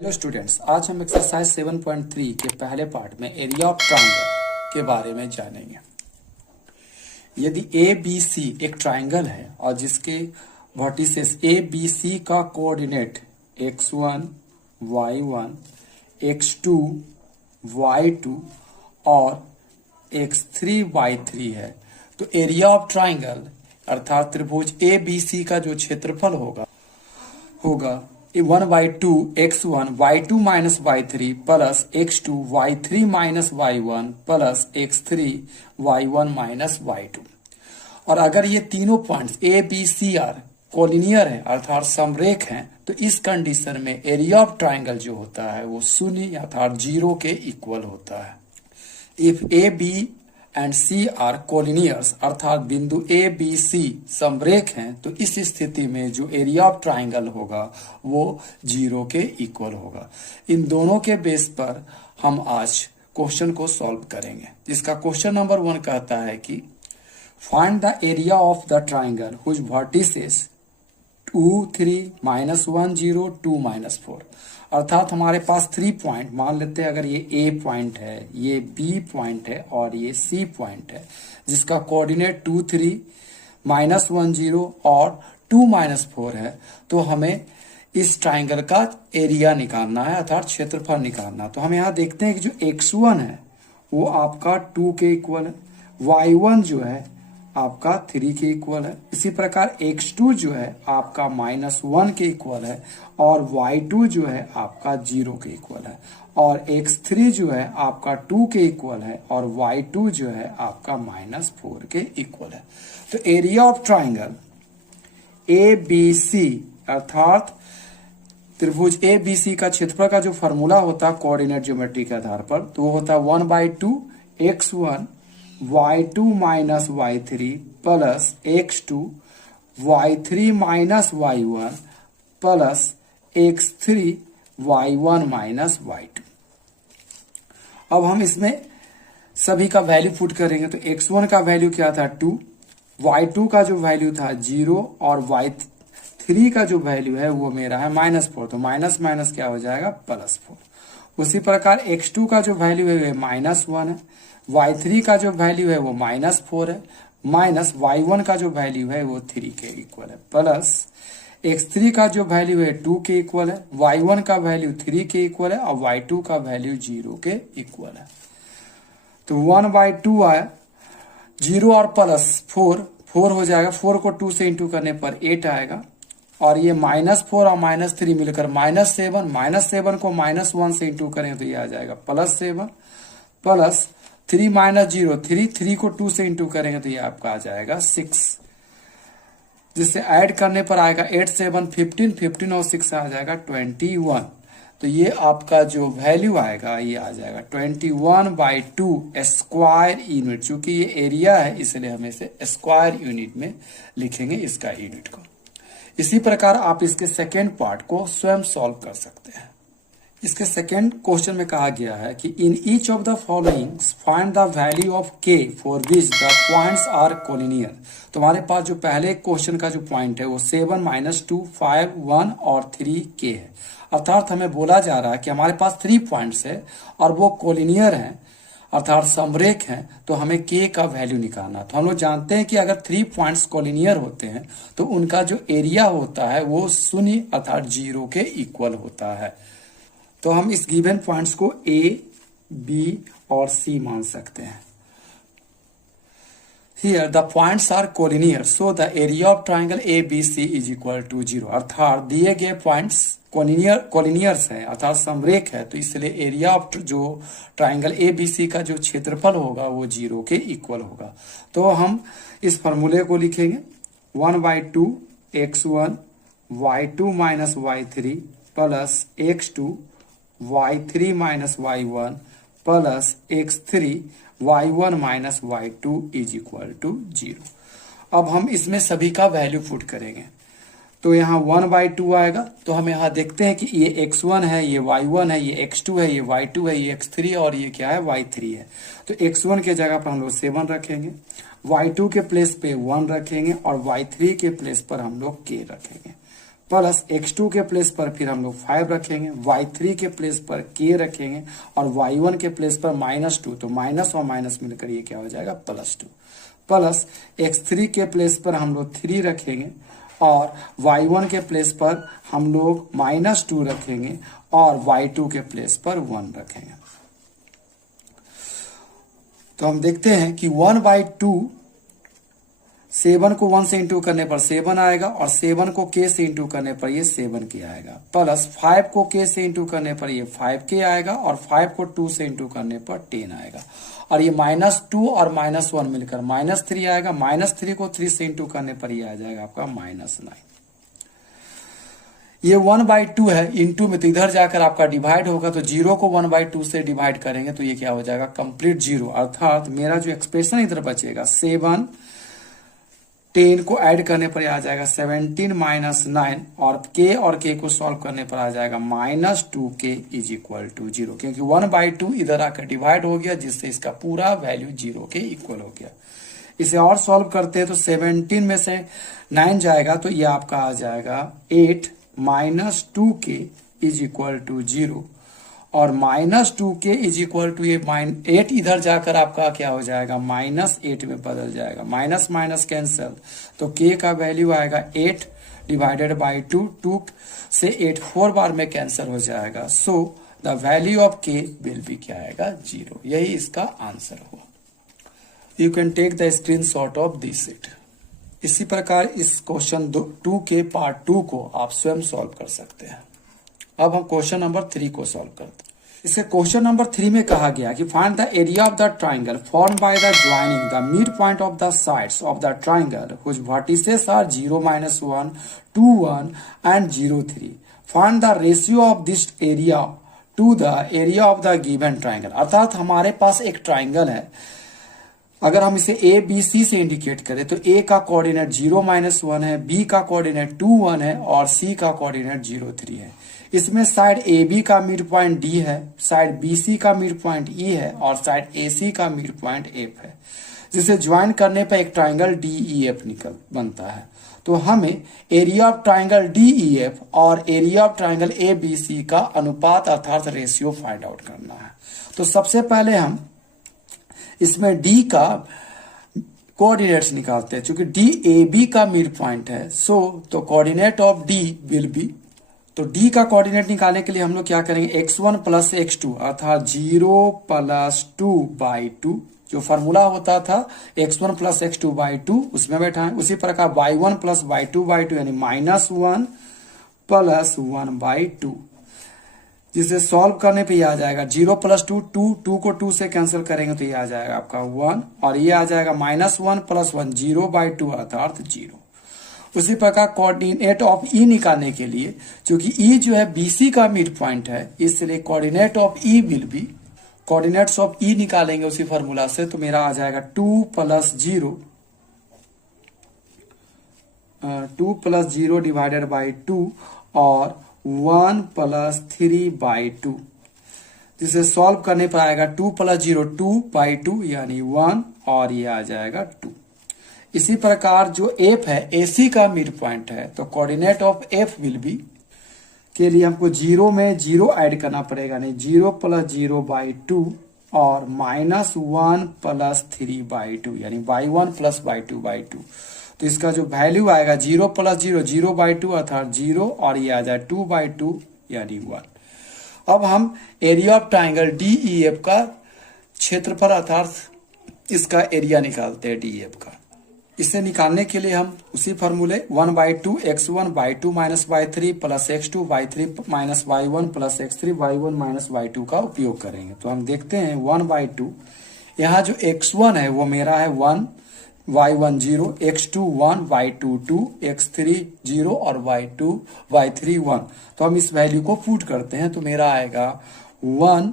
Hello students, आज हम exercise 7.3 के पहले पार्ट में एरिया ऑफ ट्रायंगल के बारे में जानेंगे। यदि ए बी सी एक ट्रायंगल है और जिसके वर्टिसेस ए बी सी का coordinate x1, y1, x2, y2 और x3, y3 है, तो एरिया ऑफ ट्रायंगल अर्थात त्रिभुज ए बी सी का जो क्षेत्रफल होगा 1/2 x1 y2 minus y3 plus x2 y3 minus y1 plus x3 y1 minus y2। और अगर ये तीनों points A B C are collinear है अर्थात समरेख हैं, तो इस कंडीशन में एरिया ऑफ ट्राइंगल जो होता है वो शून्य अर्थात 0 के इक्वल होता है। If A B and C are collinears अर्थात बिंदु ए बी सी समरेख हैं, तो इस स्थिति में जो एरिया ऑफ ट्राइंगल होगा वो 0 के इक्वल होगा। इन दोनों के बेस पर हम आज क्वेश्चन को सॉल्व करेंगे, जिसका क्वेश्चन नंबर 1 कहता है कि find the area of the triangle whose vertices 2, 3, -1, 0, 2, -4। अर्थात हमारे पास 3 पॉइंट मान लेते हैं। अगर ये ए पॉइंट है, ये बी पॉइंट है और ये सी पॉइंट है, जिसका कोऑर्डिनेट 2, 3, -1, 0 और 2, -4 है, तो हमें इस ट्राइंगल का एरिया निकालना है अर्थात क्षेत्रफल निकालना। तो हम यहाँ देखते हैं कि जो x1 है वो आपका 2 के इक्वल है, y1 जो है आपका 3 के इक्वल है, इसी प्रकार x2 जो है आपका -1 के इक्वल है और y2 जो है आपका 0 के इक्वल है और x3 जो है आपका 2 के इक्वल है और y2 जो है आपका -4 के इक्वल है। तो area of triangle A B C अर्थात त्रिभुज ए बी सी का क्षेत्रफल का जो फॉर्मूला होता है कोऑर्डिनेट ज्योमेट्री के आधार पर, तो वो होता है 1/2 x1 y2 minus y3 plus x2 y3 minus y1 plus x3 y1 minus y2। अब हम इसमें सभी का वैल्यू पुट करेंगे। तो x1 का वैल्यू क्या था 2, y2 का जो वैल्यू था 0 और y3 का जो वैल्यू है वो मेरा है -4। तो माइनस माइनस क्या हो जाएगा +4। उसी प्रकार x2 का जो वैल्यू है -1 है, y3 का जो वैल्यू है वो -4 है, माइनस y1 का जो वैल्यू है वो 3 के इक्वल है, प्लस x3 का जो वैल्यू है 2 के इक्वल है, y1 का वैल्यू 3 के इक्वल है और y2 का वैल्यू 0 के इक्वल है। तो 1/2 आया, 0 और प्लस 4 हो जाएगा, 4 को 2 से इंटू करने पर 8 आएगा और ये -4 और -3 मिलकर -7 को -1 से इंटू करें तो ये आ जाएगा +7 प्लस 3 -0 3 को 2 से इंटू करेंगे तो ये आपका आ जाएगा 6, जिससे ऐड करने पर आएगा 8, 7, 15 और 6 आ जाएगा 21। तो ये आपका जो वैल्यू आएगा ये आ जाएगा 21/2 स्क्वायर यूनिट। चूंकि ये एरिया है इसलिए हम इसे स्क्वायर यूनिट में लिखेंगे इसका यूनिट को। इसी प्रकार आप इसके सेकेंड पार्ट को स्वयं सॉल्व कर सकते हैं। इसके सेकेंड क्वेश्चन में कहा गया है कि in each of the following find the value of k for which the points are collinear. तो हमारे पास जो पहले क्वेश्चन का जो पॉइंट है वो 7, -2, 5, 1 और 3 k है। अर्थात हमें बोला जा रहा है कि हमारे पास 3 पॉइंट्स है और वो कोलिनियर हैं अर्थात समरेख हैं, तो हमें k का वैल्यू निकालना। तो हम लोग जानते हैं कि अगर 3 पॉइंट्स कोलिनियर होते हैं तो उनका जो एरिया होता है वो शून्य अर्थात 0 के इक्वल होता है। तो हम इस गिवन पॉइंट्स को A, B और C मान सकते हैं। Here the points are collinear, so the area of triangle ABC is equal to 0। अर्थात दिए गए पॉइंट्स कोलिनियर्स हैं अर्थात समरेख है, तो इसलिए एरिया ऑफ जो ट्राइंगल ABC का जो क्षेत्रफल होगा वो 0 के इक्वल होगा। तो हम इस फॉर्मूले को लिखेंगे 1/2 x1 y2 minus y3 plus x2 y3 minus y1 plus x3 y1 minus y2 is equal to 0। अब हम इसमें सभी का वैल्यू पुट करेंगे। तो यहाँ 1/2 आएगा। तो हम यहाँ देखते हैं कि ये x1 है, ये y1 है, ये x2 है, ये y2 है, ये x3 और ये क्या है y3 है। तो x1 के जगह पर हम लोग 7 रखेंगे, y2 के प्लेस पे 1 रखेंगे और y3 के प्लेस पर हम लोग k रखेंगे, प्लस x2 के प्लेस पर फिर हम लोग 5 रखेंगे, y3 के प्लेस पर k रखेंगे और y1 के प्लेस पर -2, तो माइनस और माइनस मिलकर ये क्या हो जाएगा +2, प्लस x3 के प्लेस पर हम लोग 3 रखेंगे और y1 के प्लेस पर हम लोग -2 रखेंगे और y2 के प्लेस पर 1 रखेंगे। तो हम देखते हैं कि 1/2 7 को 1 से इंटू करने पर 7 आएगा और 7 को k से इंटू करने पर ये 7k आएगा, प्लस 5 को k से इंटू करने पर ये 5k आएगा और 5 को 2 से इंटू करने पर 10 आएगा और ये -2 और -1 मिलकर -3 आएगा। -3 को 3 से इंटू करने पर ये आ जाएगा आपका -9। ये 1/2 है इंटू में, तो इधर जाकर आपका डिवाइड होगा, तो 0 को 1/2 से डिवाइड करेंगे तो ये क्या हो जाएगा कंप्लीट 0, अर्थात मेरा जो एक्सप्रेशन इधर बचेगा 7 10 को ऐड करने पर आ जाएगा 17 -9 और k को सॉल्व करने पर आ जाएगा -2k = 0, क्योंकि 1/2 इधर आकर डिवाइड हो गया जिससे इसका पूरा वैल्यू 0 के इक्वल हो गया। इसे और सॉल्व करते हैं तो 17 में से 9 जाएगा तो ये आपका आ जाएगा 8 -2k = 0 और -2k = ये 8 इधर जाकर आपका क्या हो जाएगा -8 में बदल जाएगा, माइनस माइनस कैंसल, तो k का वैल्यू आएगा 8 डिवाइडेड बाई 2, 2 से 8 4 बार में कैंसल हो जाएगा, so the value of k will be क्या आएगा 0। यही इसका आंसर हुआ। You can take the screenshot of this sheet. इसी प्रकार इस क्वेश्चन 2 के पार्ट 2 को आप स्वयं सॉल्व कर सकते हैं। अब हम क्वेश्चन नंबर 3 को सॉल्व करते हैं। इसे क्वेश्चन नंबर 3 में कहा गया कि find the area of the triangle form by the joining the mid point of the sides of the triangle which vertices are 0 -1 2 1 and 0 3। Find the ratio of this area to the area of the given triangle. अर्थात हमारे पास एक triangle है, अगर हम इसे ए B सी से indicate करें तो ए का कोऑर्डिनेट 0 -1 है, बी का कोऑर्डिनेट 2 1 है और सी का कोऑर्डिनेट 0 3 है। इसमें साइड ए बी का मिड पॉइंट डी है, साइड बी सी का मिड पॉइंट ई है और साइड ए सी का मिड पॉइंट एफ है, जिसे ज्वाइन करने पर एक ट्राइंगल डी ई एफ बनता है। तो हमें area of triangle D E F और area of triangle A B C का अनुपात अर्थात रेशियो फाइंड आउट करना है। तो सबसे पहले हम इसमें डी का कोऑर्डिनेट्स निकालते हैं, क्योंकि डी ए बी का मिड पॉइंट है, सो तो coordinate of D will be, तो डी का कोऑर्डिनेट निकालने के लिए हम लोग क्या करेंगे x1 + x2 अर्थात 0 + 2/2, जो फॉर्मूला होता था x1 + x2/2 उसमें बैठा है। उसी प्रकार y1 + y2/2 यानी -1 + 1/2, जिसे सॉल्व करने पे ये आ जाएगा 0 + 2 2 को 2 से कैंसिल करेंगे तो ये आ जाएगा आपका 1 और ये आ जाएगा -1 + 1 0/2 अर्थात 0। उसी प्रकार कोऑर्डिनेट ऑफ ई निकालने के लिए, क्योंकि ई जो है बीसी का मिड पॉइंट है, इसलिए coordinate of E will be, coordinates of E निकालेंगे उसी फॉर्मूला से, तो मेरा आ जाएगा 2 + 0 डिवाइडेड बाई 2 और 1 + 3/2, जिसे सॉल्व करने पर आएगा 2 + 0 2/2 यानी 1 और ये आ जाएगा 2। इसी प्रकार जो एफ है एसी का मिड पॉइंट है, तो coordinate of F will be के लिए हमको 0 में 0 ऐड करना पड़ेगा, नहीं 0 + 0/2 और -1 + 3/2 यानी y1 + y2/2। तो इसका जो वैल्यू आएगा 0 + 0 0/2 अर्थात 0 और ये आ जाए 2/2 यानी 1। अब हम area of triangle D E F का क्षेत्रफल अर्थात इसका एरिया निकालते हैं डी ई एफ का। इसे निकालने के लिए हम उसी फॉर्मूले 1/2 x1 y2 - y3 + x2 y3 - y1 + x3 y1 - y2 का उपयोग करेंगे। तो हम देखते हैं 1/2, यहाँ जो x1 है वो मेरा है 1, y1 0, x2 1, y2 2, x3 0 और y3 1। तो हम इस वैल्यू को पुट करते हैं तो मेरा आएगा 1,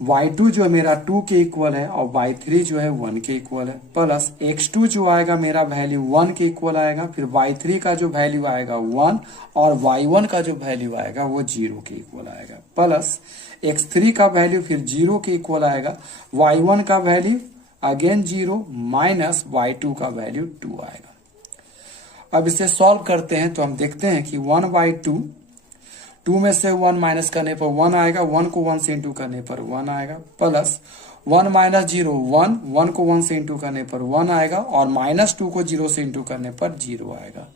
y2 जो है मेरा 2 के इक्वल है और y3 जो है 1 के इक्वल है, प्लस x2 जो आएगा मेरा वैल्यू 1 के इक्वल आएगा, फिर y3 का जो वैल्यू आएगा 1 और y1 का जो वैल्यू आएगा वो 0 के इक्वल आएगा, प्लस x3 का वैल्यू फिर 0 के इक्वल आएगा, y1 का वैल्यू अगेन 0 माइनस y2 का वैल्यू 2 आएगा। अब इसे सॉल्व करते हैं तो हम देखते हैं कि 1/2, 2 में से 1 माइनस करने पर 1 आएगा, 1 को 1 से इंटू करने पर 1 आएगा, प्लस 1 माइनस 0 1, 1 को 1 से इंटू करने पर 1 आएगा, और -2 को 0 से इंटू करने पर 0 आएगा।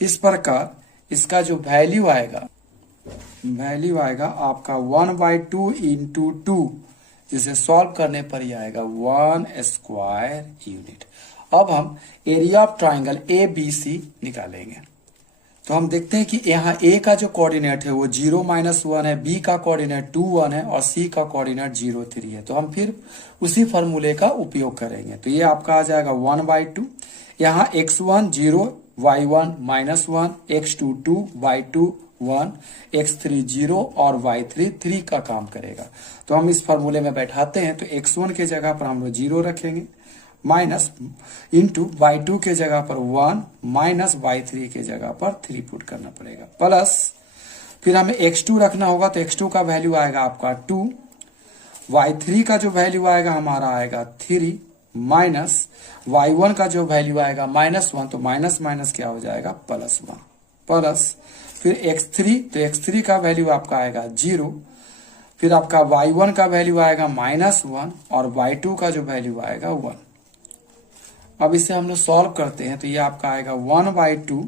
इस प्रकार इसका जो वैल्यू आएगा आपका 1/2 इंटू 2, जिसे सॉल्व करने पर ही आएगा 1 स्क्वायर यूनिट। अब हम एरिया ऑफ ट्राइंगल ABC निकालेंगे। तो हम देखते हैं कि यहाँ A का जो कोऑर्डिनेट है वो 0 - 1 है, B का कोऑर्डिनेट 2 1 है, और C का कोऑर्डिनेट 0 3 है। तो हम फिर उसी फॉर्मूले का उपयोग करेंगे। तो ये आपका आ जाएगा 1/2, यहाँ x1 0, y1 -1, x2 2, y2 1, x3 0 और y3 3 का काम करेगा। तो हम इस फॉर्मूले में बैठाते हैं। तो x1 के जगह पर हम लोग 0 रखेंगे, माइनस इंटू y2 के जगह पर 1, माइनस y3 के जगह पर 3 पुट करना पड़ेगा, प्लस फिर हमें x2 रखना होगा। तो x2 का वैल्यू आएगा आपका 2, y3 का जो वैल्यू आएगा हमारा आएगा 3, माइनस y1 का जो वैल्यू आएगा -1, तो माइनस माइनस क्या हो जाएगा +1, प्लस फिर x3, तो x3 का वैल्यू आपका आएगा 0, फिर आपका y1 का वैल्यू आएगा -1, और y2 का जो वैल्यू आएगा 1। अब इसे हम लोग सॉल्व करते हैं। तो ये आपका आएगा 1/2,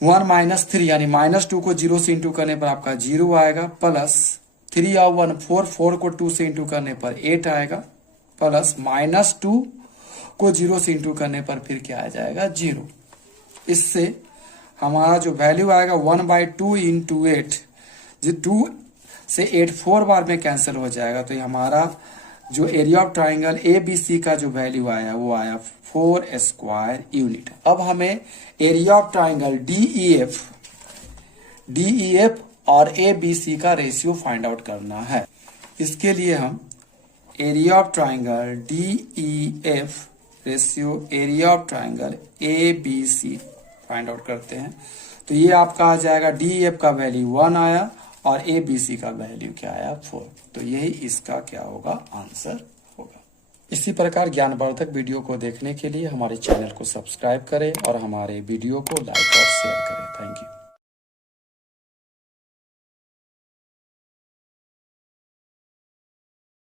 1 माइनस 3 यानी -2 को 0 से इंटू करने पर आपका 0 आएगा, प्लस 3 और 1 4, 4 को 2 से इंटू करने पर 8 आएगा, प्लस -2 को 0 से इंटू करने पर फिर क्या आ जाएगा 0। इससे हमारा जो वैल्यू आएगा 1/2 इंटू 8, जो 2 से 8 4 बार में कैंसिल हो जाएगा। तो ये हमारा जो एरिया ऑफ ट्राइंगल ABC का जो वैल्यू आया वो आया 4 स्क्वायर यूनिट। अब हमें एरिया ऑफ ट्राइंगल DEF और ABC का रेशियो फाइंड आउट करना है। इसके लिए हम area of triangle DEF ratio area of triangle ABC find out करते हैं। तो ये आपका आ जाएगा DEF का वैल्यू 1 आया और ABC का वैल्यू क्या आया 4। तो यही इसका क्या होगा आंसर होगा। इसी प्रकार ज्ञानवर्धक वीडियो को देखने के लिए हमारे चैनल को सब्सक्राइब करें और हमारे वीडियो को लाइक और शेयर करें। Thank you.